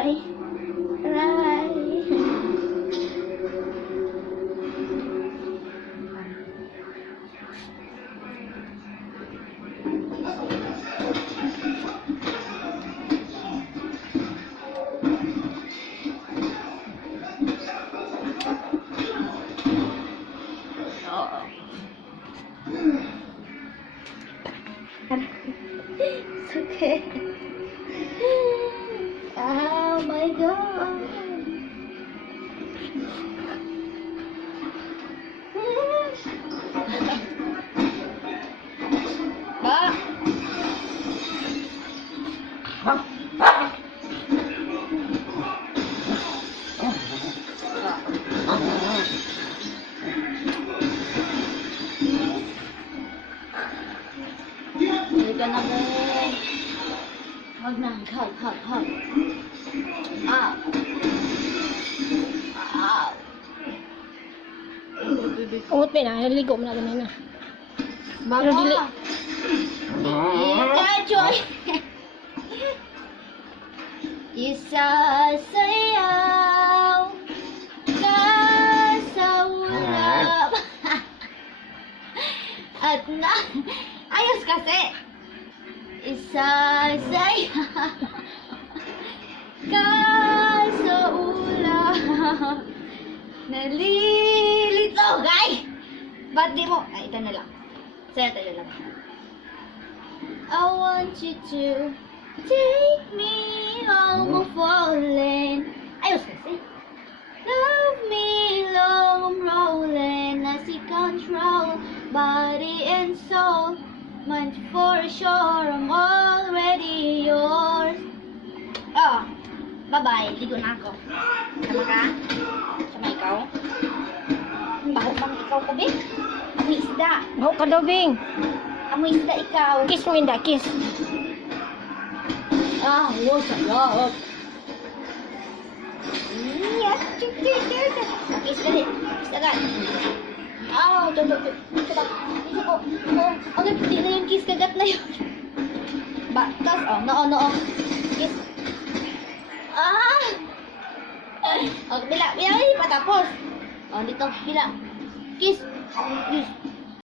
Aray. Aray. It's okay. Oh my god. Ba? Halika na mo. Huwag na. Hug. Ow. Ow. Umot pa na, naliligo mo na ganun na. Pero dili. Joy. Isasayaw ka sa ulap. At na, ayos kasi. Isasayaw ka sa ulap. Nalilito, guys. Ba't di mo? Ay, ito na lang. Sa'yo tayo lang. I want you to take me home, I'm falling. Ayos kasi. Love me long, I'm rolling. As you control body and soul. Mind for sure, I'm already yours. Oh, bye-bye. Ligo na ako. Sama ka? Sama ikaw? Baho bang ikaw ko, Bing? Amoy isda. Baho ka daw, Bing. Amoy isda ikaw. Kiss mo, Inda, kiss. Ah, wow, sarap. Yes, kiss ka din. Kiss agad. Ah, ito ko. Okay, hindi na yung kiss kagat na yun. Batas, oh, noo. Kiss. Ah! Oh, bila, hindi pa tapos. Oh, dito, bila. Kiss.